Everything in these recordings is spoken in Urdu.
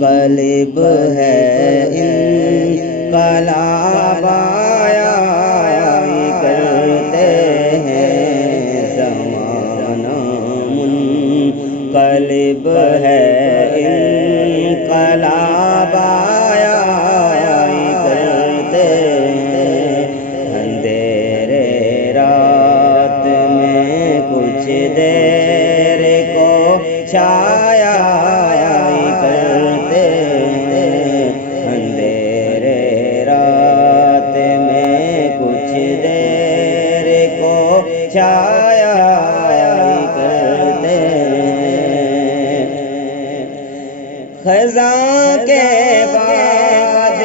منقلب ہے انقلاب آیا کرتے ہیں زمانہ منقلب ہے انقلاب آیا کرتے ہیں اندھیرے رات میں کچھ دیر کو چھایا کرتے ہیں اندھیرے رات میں کچھ دیر کو چھایا کرتے ہیں خزاں کے بعد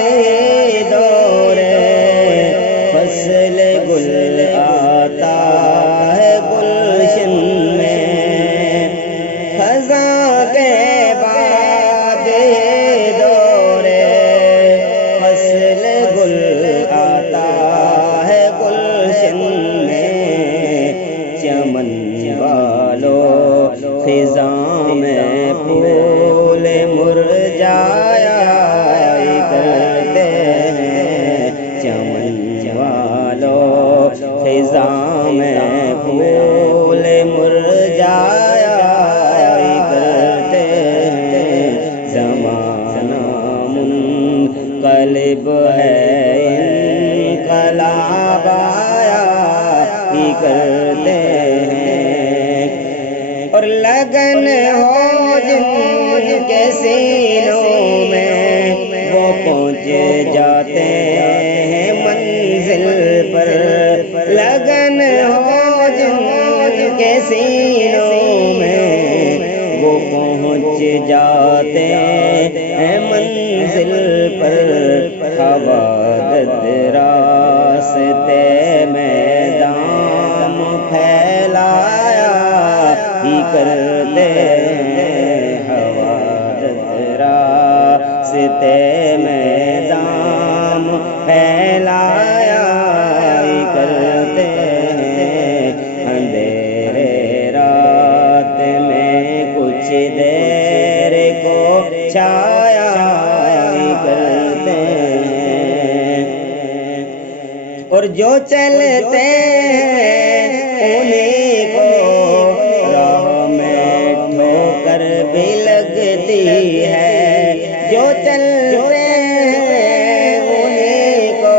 دور فصل گل آتا ہے گلشن میں خزاں کے بعد دور فصل گل آتا ہے گلشن میں چمن والوں خزاں میں پھول مرجھایا کرتے ہیں چمن والوں خزاں میں پھول مرجھایا کرتے ہیں زمانہ منقلب ہے انقلاب آیا ہی کرتے ہیں اور لگن ہو جن کے سینوں میں وہ پہنچ جاتے ہیں منزل پر لگن ہو جن کے سینوں میں وہ پہنچ جاتے ہیں منزل پر حوادث راستے میں دام پھیلایا ہی کرتے ہیں حوادث راستے میں دام پھیلایا ہی کرتے ہیں اندھیرے رات میں کچھ دیر کو چھایا کرتے ہیں اور جو چلتے ہیں انہیں کو راہ میں ٹھوکر بھی لگتی ہے جو چلتے ہیں انہیں کو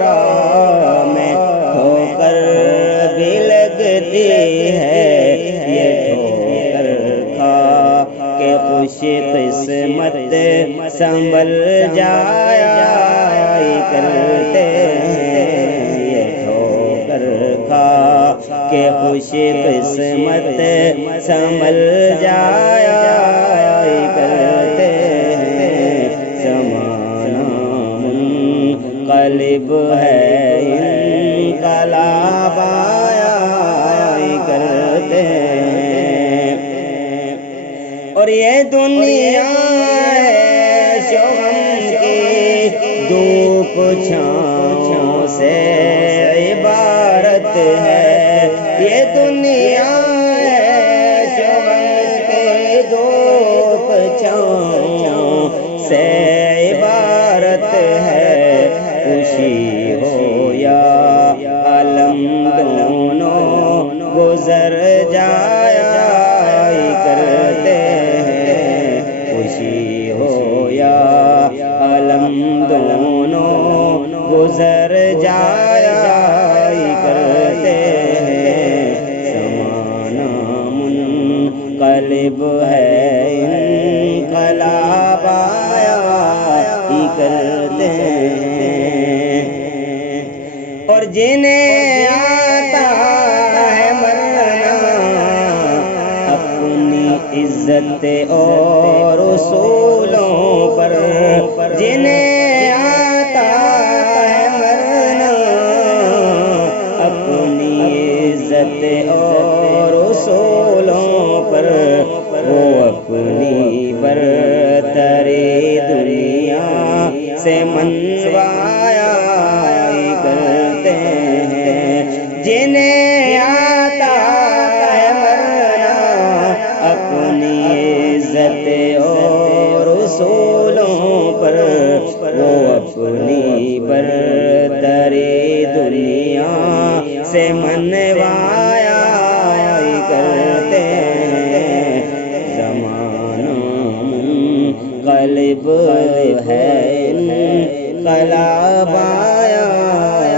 راہ میں ٹھوکر بھی لگتی ہے یہ ٹھوکر کھا کے خوش قسمت سنبھل جایا کرتے ہیں یہ ٹھوکر کھا کے خوش قسمت سنبھل جایا کرتے ہیں زمانہ منقلب ہے انقلاب آیا کرتے ہیں اور یہ دنیا ہے شوہم کی دھوپ چھاؤں سے عبارت ہے یہ دنیا ہے شوہم کی دھوپ چھاؤں سے عبارت ہے خوشی ہو یا علم دونوں گزر جایا کرتے ہیں خوشی ہو یا علم دونوں گزر جایا کرتے ہیں زمانہ منقلب ہے انقلاب آیا کرتے ہیں اور جنہیں آتا ہے مرنا اپنی عزت اور اصولوں پر جنہیں آتا ہے مرنا اپنی عزت اور اصولوں پر وہ اپنی برتری دنیا سے منوایا کرتے ہیں جنہیں آتا ہے مرنا اپنی عزت اور اصول قلب ہے انقلاب آیا